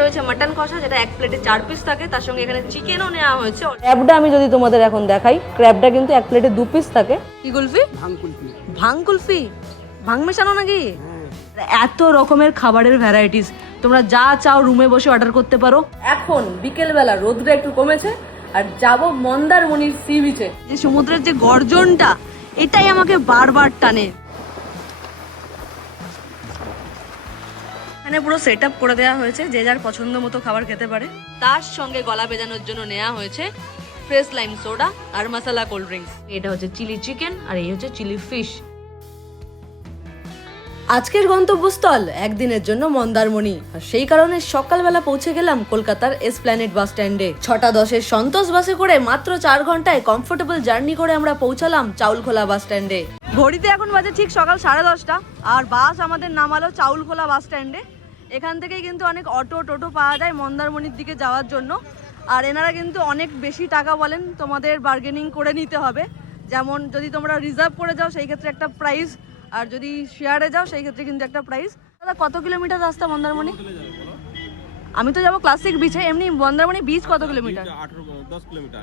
রয়েছে মাটন কষা, যেটা এক প্লেটে 4 পিস থাকে, তার সঙ্গে এখানে চিকেনও নেওয়া হয়েছে। ক্র্যাবটা আমি যদি তোমাদের এখন দেখাই, ক্র্যাবটা কিন্তু এক প্লেটে 2 পিস থাকে। কি কুলফি? ভাং কুলফি, ভাং মেশানো নাকি? এত রকমের খাবারের ভ্যারাইটিস, তোমরা যা চাও রুমে বসে অর্ডার করতে পারো। এখন বিকেলবেলা রোদটা একটু কমেছে আর যাব মন্দারমণির সি বিচে। যে সমুদ্রের যে গর্জনটা, এটাই আমাকে বারবার টানে। এখানে পুরো সেট আপ করে দেওয়া হয়েছে, যে যার পছন্দ মতো খাবার খেতে পারে। তার সঙ্গে গলা ভেজানোর জন্য নেওয়া হয়েছে ফ্রেশ লাইম সোডা আর মশলা কোল্ড ড্রিঙ্কস। এটা হচ্ছে চিলি চিকেন আর এই হচ্ছে চিলি ফিশ। আজকের গন্তব্যস্থল একদিনের জন্য মন্দারমণি, আর সেই কারণে সকালবেলা পৌঁছে গেলাম কলকাতার এসপ্ল্যানেড বাস স্ট্যান্ডে। 6:10-এর সন্তোষ বাসে করে মাত্র 4 ঘন্টায় কমফোর্টেবল জার্নি করে আমরা পৌঁছালাম চাউলখোলা বাস স্ট্যান্ডে। ঘড়িতে এখন বাজে ঠিক সকাল 10:30, আর বাস আমাদের নামালো চাউলখোলা বাস স্ট্যান্ডে। এখান থেকেই কিন্তু অনেক অটো টোটো পাওয়া যায় মন্দারমণির দিকে যাওয়ার জন্য। আর এনারা কিন্তু অনেক বেশি টাকা বলেন, তোমাদের বার্গেনিং করে নিতে হবে। যেমন যদি তোমরা রিজার্ভ করে যাও সেই ক্ষেত্রে একটা প্রাইস, আর যদি শেয়ারে যাও সেই ক্ষেত্রে কিন্তু একটা প্রাইস। দাদা কত কিলোমিটার রাস্তা মন্দারমণি? আমি তো যাবো ক্লাসিক বিচে, এমনি মন্দারমণি বিচ কত কিলোমিটার?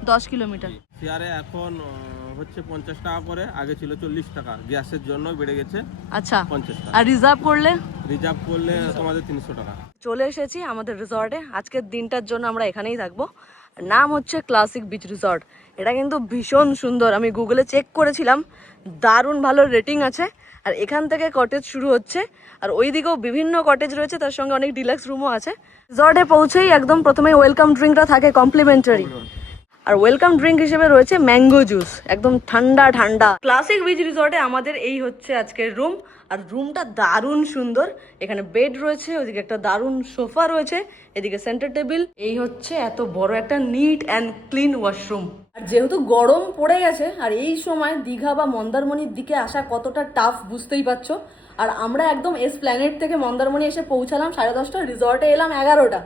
10 কিলোমিটার। শেয়ারে এখন হচ্ছে 50 টাকা করে, আগে ছিল 40 টাকা, গ্যাসের জন্য বেড়ে গেছে। আচ্ছা, 50 টাকা। আর রিজার্ভ করলে? রিজার্ভ করলে তোমাদের 300 টাকা। চলে এসেছি আমাদের রিসর্টে। আজকের দিনটার জন্য আমরা এখানেই থাকবো। নাম হচ্ছে ক্লাসিক বিচ রিসর্ট। এটা কিন্তু ভীষণ সুন্দর, আমি গুগলে চেক করেছিলাম, দারুণ ভালো রেটিং আছে। আর এখান থেকে কটেজ শুরু হচ্ছে, আর ওইদিকেও বিভিন্ন কটেজ রয়েছে, তার সঙ্গে অনেক ডিলাক্স রুমও আছে। রিসর্টে পৌঁছেই একদম প্রথমে ওয়েলকাম ড্রিঙ্কটা থাকে কমপ্লিমেন্টারি, আর ওয়েলকাম ড্রিঙ্ক হিসেবে রয়েছে ম্যাঙ্গো জুস, একদম ঠান্ডা ঠান্ডা। ক্লাসিক বিচ রিসর্টে আমাদের এই হচ্ছে আজকের রুম, আর রুমটা দারুণ সুন্দর। এখানে বেড রয়েছে, ওইদিকে একটা দারুণ সোফা রয়েছে, এদিকে সেন্টার টেবিল। এই হচ্ছে এত বড় একটা নিট অ্যান্ড ক্লিন ওয়াশরুম। আর যেহেতু গরম পড়ে গেছে, আর এই সময় দীঘা বা মন্দারমণির দিকে আসা কতটা টাফ বুঝতেই পারছো। আর আমরা একদম এসপ্ল্যানেড থেকে মন্দারমণি এসে পৌঁছালাম 10:30, রিসর্টে এলাম 11টা।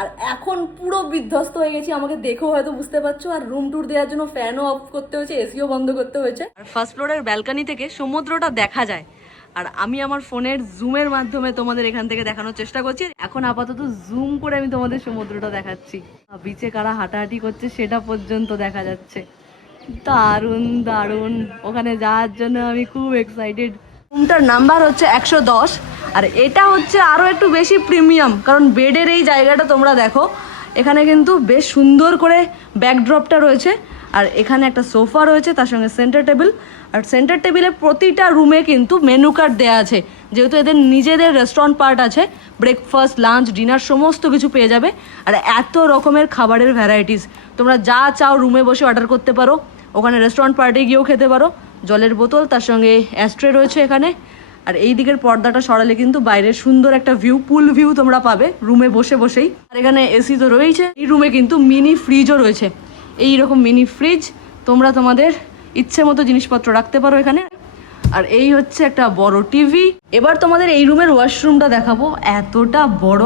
আর এখন পুরো বিধ্বস্ত হয়ে গেছি, আমাকে দেখেও হয়তো বুঝতে পারছো। আর রুম ট্যুর দেওয়ার জন্য ফ্যানও অফ করতে হয়েছে, এসিও বন্ধ করতে হয়েছে। আর ফার্স্ট ফ্লোরের ব্যালকনি থেকে সমুদ্রটা দেখা যায়, আর আমি আমার ফোনের জুমের মাধ্যমে তোমাদের এখান থেকে দেখানোর চেষ্টা করছি। এখন আপাতত জুম করে আমি তোমাদের সমুদ্রটা দেখাচ্ছি। বিচে কারা হাঁটাহাঁটি করছে সেটা পর্যন্ত দেখা যাচ্ছে। দারুণ দারুণ, ওখানে যাওয়ার জন্য আমি খুব এক্সাইটেড। রুমটার নাম্বার হচ্ছে 110, আর এটা হচ্ছে আরও একটু বেশি প্রিমিয়াম, কারণ বেডের এই জায়গাটা তোমরা দেখো, এখানে কিন্তু বেশ সুন্দর করে ব্যাকড্রপটা রয়েছে। আর এখানে একটা সোফা রয়েছে, তার সঙ্গে সেন্টার টেবিল। আর সেন্টার টেবিলে প্রতিটা রুমে কিন্তু মেনু কার্ড দেওয়া আছে, যেহেতু এদের নিজেদের রেস্টুরেন্ট পার্ট আছে, ব্রেকফাস্ট লাঞ্চ ডিনার সমস্ত কিছু পেয়ে যাবে। আর এত রকমের খাবারের ভ্যারাইটিস, তোমরা যা চাও রুমে বসে অর্ডার করতে পারো, ওখানে রেস্টুরেন্ট পার্টে গিয়েও খেতে পারো। জলের বোতল, তার সঙ্গে অ্যাস্ট্রে রয়েছে এখানে। আর এই দিকের পর্দাটা সরালে কিন্তু বাইরের সুন্দর একটা ভিউ, পুল ভিউ তোমরা পাবে রুমে বসে বসেই। আর এখানে এসি তো রয়েছে। এই রুমে কিন্তু মিনি ফ্রিজও রয়েছে, এই রকম মিনি ফ্রিজ, তোমরা তোমাদের ইচ্ছে মতো জিনিসপত্র রাখতে পারো এখানে। আর এই হচ্ছে একটা বড় টিভি। এবার তোমাদের এই রুমের ওয়াশরুমটা দেখাবো, এতটা বড়,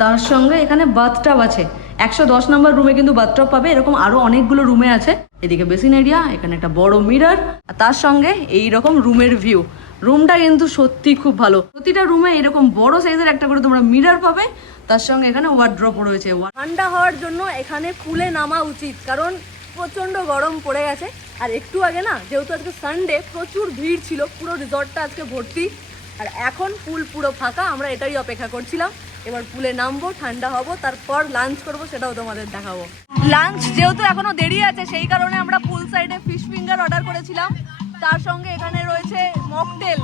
তার সঙ্গে এখানে বাথটাব আছে। 110 নম্বর রুমে কিন্তু বাথটাব পাবে, এরকম আরো অনেকগুলো রুমে আছে। এদিকে বেসিন এরিয়া, এখানে একটা বড় মিরর, আর তার সঙ্গে এই রকম রুমের ভিউ। রুমটা কিন্তু সত্যি খুব ভালো। প্রতিটা রুমে এরকম বড় সাইজের একটা করে তোমরা মিরর পাবে, তার সঙ্গে এখানে ওয়ার্ড্রপ রয়েছে। ঠান্ডা হওয়ার জন্য এখানে পুলে নামা উচিত, কারণ প্রচন্ড গরম পড়ে গেছে। আর একটু আগে না, যেহেতু আজকে সানডে, প্রচুর ভিড় ছিল, পুরো রিসর্টটা আজকে ভর্তি। আর এখন পুল পুরো ফাঁকা, আমরা এটাই অপেক্ষা করছিলাম। এবার পুলে নামবো, ঠান্ডা হবো, তারপর লাঞ্চ করবো, সেটাও তোমাদের দেখাবো। লাঞ্চ যেহেতু এখনো দেরি আছে, সেই কারণে আমরা পুল সাইডে ফিশ ফিঙ্গার অর্ডার করেছিলাম। তার সঙ্গে এখানে রয়েছে মকটেল,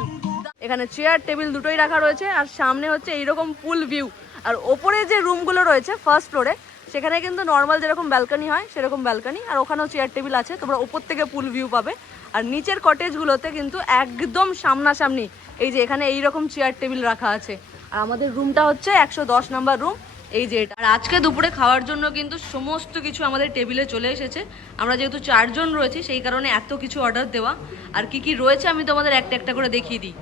এখানে চেয়ার টেবিল দুটোই রাখা রয়েছে। আর সামনে হচ্ছে এইরকম পুল ভিউ। আর ওপরে যে রুমগুলো রয়েছে ফার্স্ট ফ্লোরে, সেখানে কিন্তু নর্মাল যেরকম ব্যালকনি হয় সেরকম ব্যালকনি, আর ওখানেও চেয়ার টেবিল আছে, তোমরা ওপর থেকে পুল ভিউ পাবে। আর নিচের কটেজগুলোতে কিন্তু একদম সামনাসামনি এই যে এখানে এইরকম চেয়ার টেবিল রাখা আছে। আর আমাদের রুমটা হচ্ছে 110 নম্বর রুম, এই যে এটা। আর আজকে দুপুরে খাওয়ার জন্য কিন্তু সমস্ত কিছু আমাদের টেবিলে চলে এসেছে। আমরা যেহেতু 4 জন রয়েছি, সেই কারণে এত কিছু অর্ডার দেওয়া। আর কি কি রয়েছে আমি তোমাদের একটা একটা করে দেখিয়ে দিই।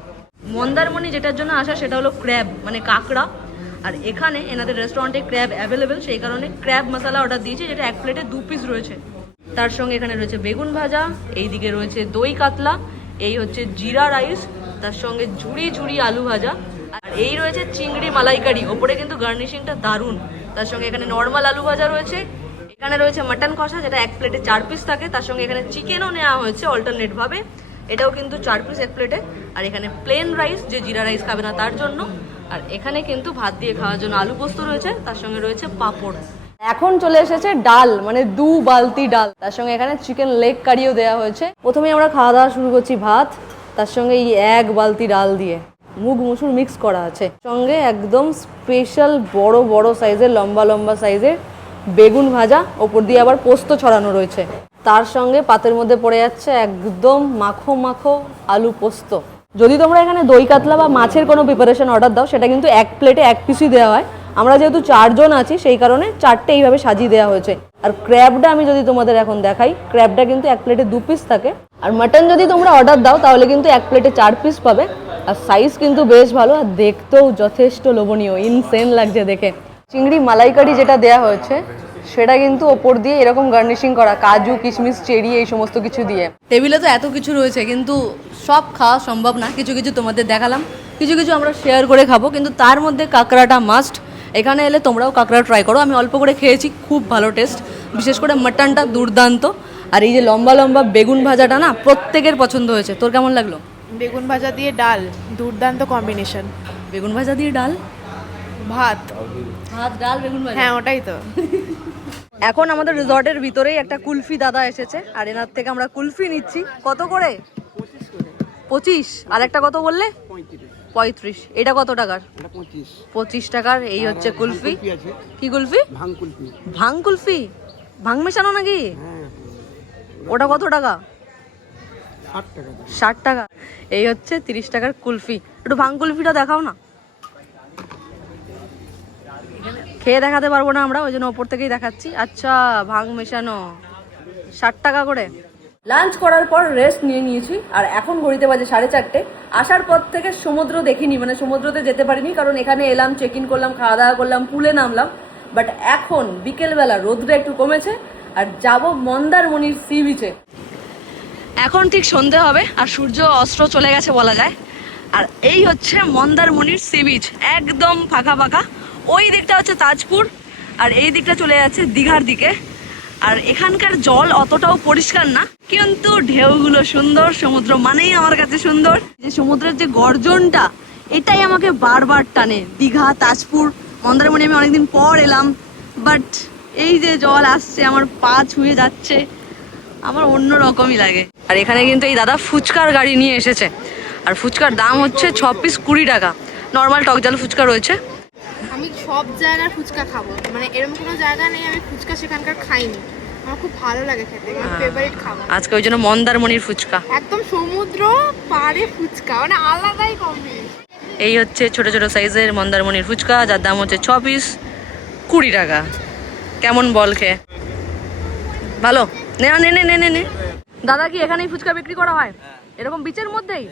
মন্দারমণি যেটার জন্য আসা সেটা হলো ক্র্যাব, মানে কাঁকড়া। আর এখানে এনাদের রেস্টুরেন্টে ক্র্যাব অ্যাভেলেবেল, সেই কারণে ক্র্যাব মশলা অর্ডার দিয়েছি, যেটা এক প্লেটে 2 পিস রয়েছে। তার সঙ্গে এখানে রয়েছে বেগুন ভাজা, এইদিকে রয়েছে দই কাতলা, এই হচ্ছে জিরা রাইস, তার সঙ্গে ঝুড়ি ঝুড়ি আলু ভাজা, আর এই রয়েছে চিংড়ি মালাইকারি, ওপরে কিন্তু গার্নিশিংটা দারুণ। তার সঙ্গে এখানে নর্মাল আলু ভাজা রয়েছে, এখানে রয়েছে মাটন কষা যেটা এক প্লেটে 4 পিস থাকে, তার সঙ্গে এখানে চিকেনও নেওয়া হয়েছে অল্টারনেট ভাবে, এটাও কিন্তু 4 পিস এক প্লেটে। আর এখানে প্লেন রাইস, যে জিরা রাইস খাবে না তার জন্য। আর এখানে কিন্তু ভাত দিয়ে খাওয়ার জন্য আলু পোস্ত রয়েছে, তার সঙ্গে রয়েছে পাঁপড়। এখন চলে এসেছে ডাল, মানে 2 বালতি ডাল, তার সঙ্গে এখানে চিকেন লেগ কারিও দেওয়া হয়েছে। প্রথমেই আমরা খাওয়া দাওয়া শুরু করছি ভাত, তার সঙ্গে এই 1 বালতি ডাল দিয়ে মুগ মুসুর মিক্স করা আছে, সঙ্গে একদম স্পেশাল বড় বড় সাইজের লম্বা লম্বা সাইজের বেগুন ভাজা, ওপর দিয়ে আবার পোস্ত ছড়ানো রয়েছে। তার সঙ্গে পাতের মধ্যে পড়ে যাচ্ছে একদম মাখো মাখো আলু পোস্ত। যদি তোমরা এখানে দই কাতলা বা মাছের কোনো প্রিপারেশন অর্ডার দাও, সেটা কিন্তু 1 প্লেটে 1 পিসই দেওয়া হয়। আমরা যেহেতু 4 জন আছি সেই কারণে 4টে এইভাবে সাজিয়ে দেওয়া হয়েছে। আর ক্র্যাবটা আমি যদি তোমাদের এখন দেখাই, ক্র্যাবটা কিন্তু 1 প্লেটে 2 পিস থাকে। আর মাটন যদি তোমরা অর্ডার দাও তাহলে কিন্তু 1 প্লেটে 4 পিস পাবে। আর সাইজ কিন্তু বেশ ভালো, আর দেখতেও যথেষ্ট লোভনীয়, ইনসেন লাগছে দেখে। চিংড়ি মালাইকারি যেটা দেওয়া হয়েছে সেটা কিন্তু ওপর দিয়ে এরকম গার্নিশিং করা, কাজু কিশমিশ চেরি এই সমস্ত কিছু দিয়ে। টেবিলে তো এত কিছু রয়েছে, কিন্তু সব খাওয়া সম্ভব না। কিছু কিছু তোমাদের দেখালাম, কিছু কিছু আমরা শেয়ার করে খাবো, কিন্তু তার মধ্যে কাঁকড়াটা মাস্ট। এখানে এলে তোমরাও কাঁকড়া ট্রাই করো। আমি অল্প করে খেয়েছি, খুব ভালো টেস্ট, বিশেষ করে মাটনটা দুর্দান্ত। আর এই যে লম্বা লম্বা বেগুন ভাজাটা না প্রত্যেকের পছন্দ হয়েছে। তোর কেমন লাগলো? বেগুন ভাজা দিয়ে ডাল দুর্দান্ত কম্বিনেশন। বেগুন ভাজা দিয়ে ডাল, ভাত ভাত ডাল বেগুন ভাজা, হ্যাঁ ওটাই তো। এখন আমাদের রিসর্টের ভিতরেই একটা কুলফি দাদা এসেছে, আর এনার থেকে আমরা কুলফি নিচ্ছি। কত করে? 25। আর একটা কত বললে? 35। এটা কত টাকার? 25 টাকার। এই হচ্ছে কুলফি। কি কুলফি? ভাং কুলফি। ভাং মেশানো নাকি? ওটা কত টাকা? 60 টাকা। এই হচ্ছে 30 টাকার কুলফি। একটু ভাং কুলফিটা দেখাও না। খেয়ে দেখাতে পারবো না আমরা, ওই জন্য ওপর থেকেই দেখাচ্ছি। আচ্ছা, ভাং মেশানো, 60 টাকা করে। লাঞ্চ করার পর রেস্ট নিয়ে নিয়েছি, আর এখন ঘড়িতে বাজে 4:30। আসার পর থেকে সমুদ্র দেখিনি, মানে সমুদ্রতে যেতে পারিনি, কারণ এখানে এলাম, চেক ইন করলাম, খাওয়া দাওয়া করলাম, পুলে নামলাম। বাট এখন বিকেলবেলা রোদটা একটু কমেছে, আর যাব মন্দারমণির সি বিচে। এখন ঠিক সন্ধে হবে, আর সূর্য অস্ত চলে গেছে বলা যায়। আর এই হচ্ছে মন্দারমণির সি বিচ, একদম ফাঁকা ফাঁকা। ওই দিকটা হচ্ছে তাজপুর, আর এই দিকটা চলে যাচ্ছে দীঘার দিকে। আর এখানকার জল অতটাও পরিষ্কার না, কিন্তু ঢেউগুলো সুন্দর। সমুদ্র মানেই আমার কাছে সুন্দর। যে সমুদ্রের যে গর্জনটা, এটাই আমাকে বারবার টানে। দীঘা, তাজপুর, মন্দারমণি আমি অনেকদিন পর এলাম, বাট এই যে জল আসছে, আমার পা ছুঁয়ে যাচ্ছে, আমার অন্য রকমই লাগে। আর এখানে কিন্তু এই দাদা ফুচকার গাড়ি নিয়ে এসেছে, আর ফুচকার দাম হচ্ছে 6 পিস 20 টাকা। নর্মাল টকজাল ফুচকা রয়েছে। আমি সব জায়গার ফুচকা খাবো, মানে এরকম কোনো জায়গা নেই আমি ফুচকা সেখানকার খাইনি। আমার খুব ভালো লাগে খেতে, আমার ফেভারিট খাবার। আজকে ওই জন্য মন্দারমণির ফুচকা, একদম সমুদ্র পাড়ে ফুচকা, মানে আলাদাই কম্বিনেশন। এই হচ্ছে ছোট ছোট সাইজের মন্দারমণির ফুচকা, যার দাম হচ্ছে 6 পিস 20 টাকা। কেমন বল খেয়ে? ভালো? নে নে নে নে নে। দাদা, কি এখানেই ফুচকা বিক্রি করা হয় এরকম বিচের মধ্যেই?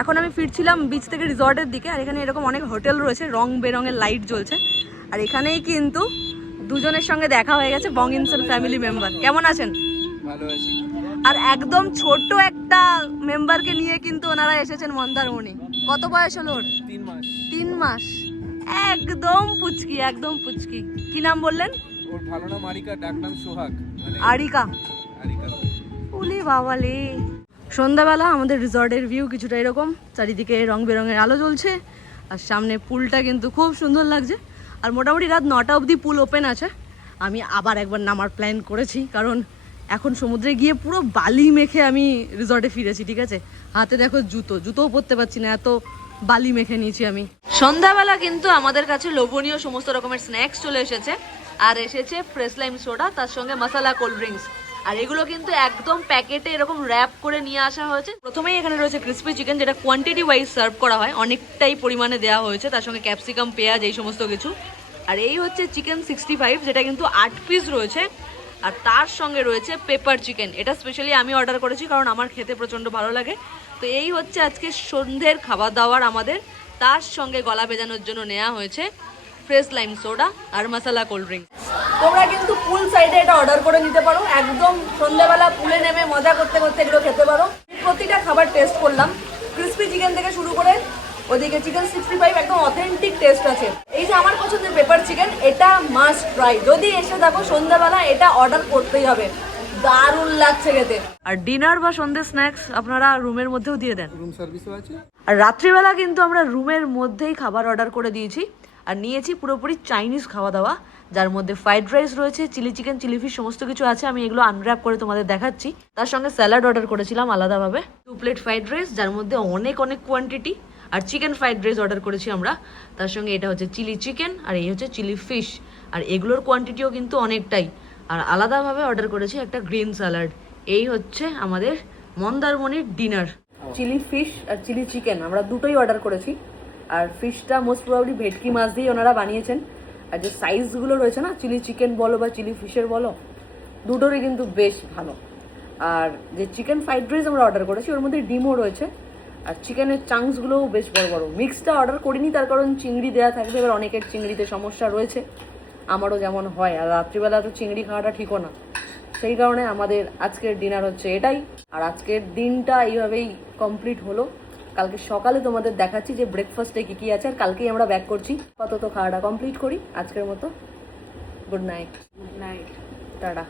এখন আমি ফিরছিলাম বিচ থেকে রিসর্টের দিকে, আর এখানে এরকম অনেক হোটেল রয়েছে, রং বেরঙের লাইট জ্বলছে। আর এখানেই কিন্তু দুজনের সঙ্গে দেখা হয়ে গেছে, বং ইনসন ফ্যামিলি মেম্বার। কেমন আছেন? ভালো আছি। আর একদম ছোট একটা মেম্বারকে নিয়ে কিন্তু ওনারা এসেছেন মন্দারমণি। কত বয়স হলো ওর? 3 মাস। 3 মাস। একদম পুচকি, একদম পুচকি। কি নাম বললেন? ওর ভালো নাম আরিকা, ডাক নাম সোহাগ। আরিকা। উলি বাবালে। সন্ধ্যাবেলা আমাদের রিসর্টের ভিউ কিছুটা এরকম, চারিদিকে রং বেরঙের আলো জ্বলছে, আর সামনে পুলটা কিন্তু খুব সুন্দর লাগছে। আর মোটামুটি রাত 9টা অবধি পুল ওপেন আছে। আমি আবার একবার নামার প্ল্যান করেছি, কারণ এখন সমুদ্রে গিয়ে পুরো বালি মেখে আমি রিসর্টে ফিরেছি, ঠিক আছে? হাতে দেখো জুতোও পরতে পারছি না, এত বালি মেখে নিয়েছি আমি। সন্ধ্যাবেলা কিন্তু আমাদের কাছে লোভনীয় সমস্ত রকমের স্ন্যাক্স চলে এসেছে, আর এসেছে ফ্রেশ লাইম সোডা, তার সঙ্গে মশলা কোল্ড ড্রিঙ্কস। আর এগুলো কিন্তু একদম প্যাকেটে এরকম র্যাপ করে নিয়ে আসা হয়েছে। প্রথমেই এখানে রয়েছে ক্রিসপি চিকেন, যেটা কোয়ান্টিটি ওয়াইজ সার্ভ করা হয়, অনেকটাই পরিমাণে দেওয়া হয়েছে, তার সঙ্গে ক্যাপসিকাম, পেঁয়াজ, এই সমস্ত কিছু। আর এই হচ্ছে চিকেন 65, যেটা কিন্তু 8 পিস রয়েছে। আর তার সঙ্গে রয়েছে পেপার চিকেন, এটা স্পেশালি আমি অর্ডার করেছি কারণ আমার খেতে প্রচণ্ড ভালো লাগে। তো এই হচ্ছে আজকে সন্ধ্যের খাবার দাবার আমাদের। তার সঙ্গে গলা ভেজানোর জন্য নেওয়া হয়েছে ফ্রেশ লাইম সোডা আর মশলা কোল্ড ড্রিঙ্ক। তোমরা কিন্তু পুল সাইডে এটা অর্ডার করে নিতে পারো, একদম সন্ধ্যাবেলা পুলে নেমে মজা করতে করতে এগুলো খেতে পারো। প্রতিটা খাবার টেস্ট করলাম, ক্রিসপি চিকেন থেকে শুরু করে ওদিকে চিকেন 65 একদম অথেন্টিক টেস্ট আছে। এই যে আমার পছন্দের পেপার চিকেন, এটা মাস্ট ট্রাই। যদি এসে দেখো সন্ধ্যাবেলা, এটা অর্ডার করতেই হবে, দারুণ লাগছে খেতে। আর ডিনার বা সন্ধ্যে স্ন্যাক্স আপনারা রুমের মধ্যেও দিয়ে দেন? রুম সার্ভিসও আছে। আর রাত্রিবেলা কিন্তু আমরা রুমের মধ্যেই খাবার অর্ডার করে দিয়েছি আর নিয়েছি পুরোপুরি চাইনিজ খাওয়া দাওয়া, যার মধ্যে ফ্রাইড রাইস রয়েছে, চিলি চিকেন, চিলি ফিশ সমস্ত কিছু আছে। আমি এগুলো আনর্যাপ করে তোমাদের দেখাচ্ছি। তার সঙ্গে স্যালাড অর্ডার করেছিলাম আলাদাভাবে, 2 প্লেট ফ্রাইড রাইস যার মধ্যে অনেক অনেক কোয়ান্টিটি, আর চিকেন ফ্রাইড রাইস অর্ডার করেছি আমরা। তার সঙ্গে এটা হচ্ছে চিলি চিকেন আর এই হচ্ছে চিলি ফিশ, আর এগুলোর কোয়ান্টিটিও কিন্তু অনেকটাই। আর আলাদাভাবে অর্ডার করেছি একটা গ্রিন স্যালাড। এই হচ্ছে আমাদের মন্দারমণির ডিনার। চিলি ফিশ আর চিলি চিকেন আমরা দুটোই অর্ডার করেছি। আর ফিশটা মোস্ট প্রবাবলি ভেটকি মাছ দিয়ে ওনারা বানিয়েছেন। আর যে সাইজগুলো রয়েছে না, চিলি চিকেন বলো বা চিলি ফিশের বলো, দুটোরই কিন্তু বেশ ভালো। আর যে চিকেন ফ্রাইড রাইস আমরা অর্ডার করেছি ওর মধ্যে ডিমও রয়েছে, আর চিকেনের চাংসগুলোও বেশ বড় বড়। মিক্সটা অর্ডার করিনি তার কারণ চিংড়ি দেওয়া থাকবে, এবার অনেকের চিংড়িতে সমস্যা রয়েছে, আমারও যেমন হয়। আর রাত্রিবেলা তো চিংড়ি খাওয়াটা ঠিকও না, সেই কারণে আমাদের আজকের ডিনার হচ্ছে এটাই। আর আজকের দিনটা এইভাবেই কমপ্লিট হলো। কালকে সকালে তোমাদের দেখাচ্ছি যে ব্রেকফাস্টে কী কী আছে, আর কালকেই আমরা ব্যাক করছি। আপাতত খাওয়াটা কমপ্লিট করি আজকের মতো। Good night. Good night, tata.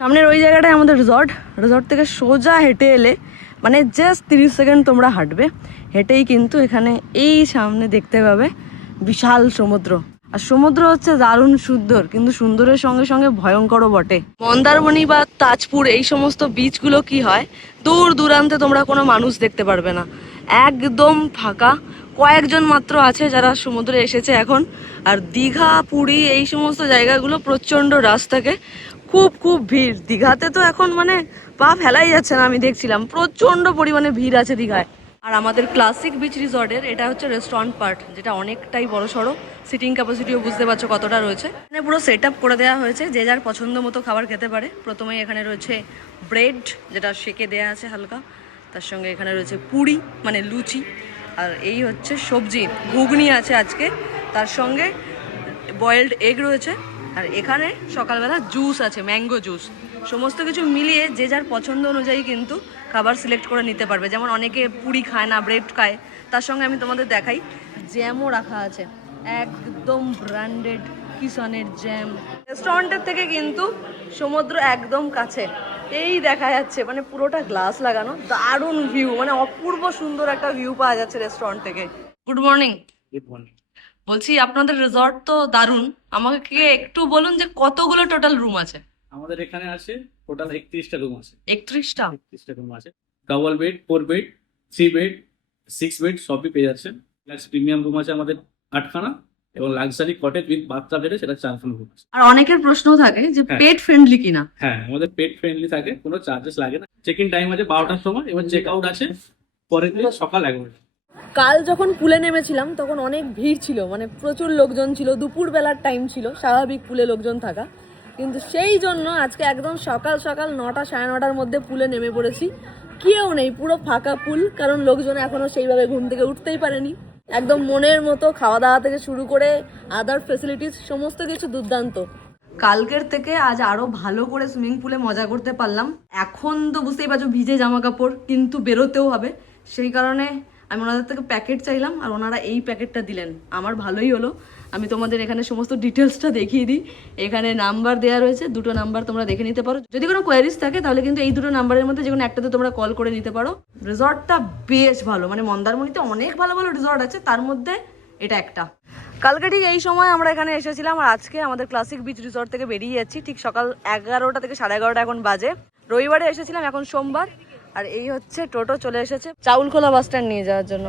সামনের ওই জায়গাটায় আমাদের রিসর্ট থেকে সোজা হেঁটে এলে মানে জাস্ট 30 সেকেন্ড তোমরা হাঁটবে, হেঁটেই কিন্তু এখানে এই সামনে দেখতে পাবে বিশাল সমুদ্র। আর সমুদ্র হচ্ছে দারুণ সুন্দর, কিন্তু সুন্দরের সঙ্গে সঙ্গে ভয়ঙ্করও বটে। মন্দারমণি বা তাজপুর এই সমস্ত বিচগুলো কি হয়, দূর দূরান্তে তোমরা কোনো মানুষ দেখতে পারবে না, একদম ফাঁকা। কয়েকজন মাত্র আছে যারা সমুদ্রে এসেছে এখন। আর দীঘা, পুরী এই সমস্ত জায়গাগুলো প্রচণ্ড রাশ থাকে, খুব খুব ভিড়। দীঘাতে তো এখন মানে পা ফেলাই যাচ্ছে না, আমি দেখছিলাম প্রচণ্ড পরিমাণে ভিড় আছে দীঘায়। আর আমাদের ক্লাসিক বিচ রিসর্টের এটা হচ্ছে রেস্টুরেন্ট পার্ট, যেটা অনেকটাই বড় সড়ো, সিটিং ক্যাপাসিটিও বুঝতে পারছো কতটা রয়েছে। এখানে পুরো সেট আপ করে দেওয়া হয়েছে, যে যার পছন্দ মতো খাবার খেতে পারে। প্রথমেই এখানে রয়েছে ব্রেড, যেটা সেকে দেওয়া আছে হালকা, তার সঙ্গে এখানে রয়েছে পুরি মানে লুচি, আর এই হচ্ছে সবজি, ঘুগনি আছে আজকে, তার সঙ্গে বয়েলড এগ রয়েছে। আর এখানে সকালবেলা জুস আছে, ম্যাঙ্গো জুস। সমস্ত কিছু মিলিয়ে যে যার পছন্দ অনুযায়ী কিন্তু খাবার সিলেক্ট করে নিতে পারবে। যেমন অনেকে পুরি খায় না, ব্রেড খায়, তার সঙ্গে আমি তোমাদের দেখাই জ্যামও রাখা আছে, একদম ব্র্যান্ডেড কিষানের জ্যাম। রেস্টুরেন্টের থেকে কিন্তু সমুদ্র একদম কাছে, এই দেখা যাচ্ছে, মানে পুরোটা গ্লাস লাগানো, দারুণ ভিউ, মানে অপূর্ব সুন্দর একটা ভিউ পাওয়া যাচ্ছে রেস্টুরেন্ট থেকে। Good morning. Good morning. বলছি আপনাদের রিসর্ট তো দারুণ, আমাকে একটু বলুন যে কতগুলো টোটাল রুম আছে? আমাদের এখানে আছে টোটাল 31টা রুম আছে। 31টা? 31টা রুম আছে। Double bed, 4 bed, 3 bed, 6 bed সবই পেয়ে যাচ্ছেন। প্লাস প্রিমিয়াম রুম আছে আমাদের 8খানা, এবং লাক্সারি কটেজ উইথ বাথটাব যেটা সেটা 4খানা রুম আছে। আর অনেকের প্রশ্ন থাকে যে হ্যাঁ। পেট ফ্রেন্ডলি কিনা? হ্যাঁ, আমাদের পেট ফ্রেন্ডলি থাকে, কোনো চার্জেস লাগে না। চেক ইন টাইম আছে 12টার সময়, এবং চেক আউট আছে পরের দিন সকাল 11টা। কাল যখন পুলে নেমেছিলাম তখন অনেক ভিড় ছিল, মানে প্রচুর লোকজন ছিল, দুপুরবেলার টাইম ছিল, স্বাভাবিক পুলে লোকজন থাকা। কিন্তু সেই জন্য আজকে একদম সকাল সকাল 9টা সাড়ে 9টার মধ্যে পুলে নেমে পড়েছি, কেউ নেই, পুরো ফাঁকা পুল, কারণ লোকজন এখনো সেইভাবে ঘুম থেকে উঠতেই পারেনি। একদম মনের মতো খাওয়া দাওয়া থেকে শুরু করে আদার ফেসিলিটিস সমস্ত কিছু দুর্দান্ত। কালকের থেকে আজ আরো ভালো করে সুইমিং পুলে মজা করতে পারলাম। এখন তো বুঝতেই পারছো ভিজে জামা কাপড়, কিন্তু বেরোতেও হবে, সেই কারণে আমি ওনাদের থেকে প্যাকেট চাইলাম, আর ওনারা এই প্যাকেটটা দিলেন, আমার ভালোই হলো। আমি তোমাদের এখানে সমস্ত ডিটেলসটা দেখিয়ে দিই। এখানে নাম্বার দেওয়া রয়েছে, 2টো নাম্বার তোমরা দেখে নিতে পারো। যদি কোনো কোয়ারিজ থাকে তাহলে কিন্তু এই 2টো নাম্বারের মধ্যে যে কোনো একটাতে তোমরা কল করে নিতে পারো। রিসর্টটা বেশ ভালো, মানে মন্দারমণিতে অনেক ভালো ভালো রিসর্ট আছে, তার মধ্যে এটা একটা। কালকে ঠিক এই সময় আমরা এখানে এসেছিলাম, আর আজকে আমাদের ক্লাসিক বিচ রিসর্ট থেকে বেরিয়ে যাচ্ছি ঠিক সকাল 11টা থেকে 11:30 এখন বাজে। রবিবারে এসেছিলাম, এখন সোমবার। আর এই হচ্ছে টোটো চলে এসেছে চাউলখোলা বাস স্ট্যান্ড নিয়ে যাওয়ার জন্য।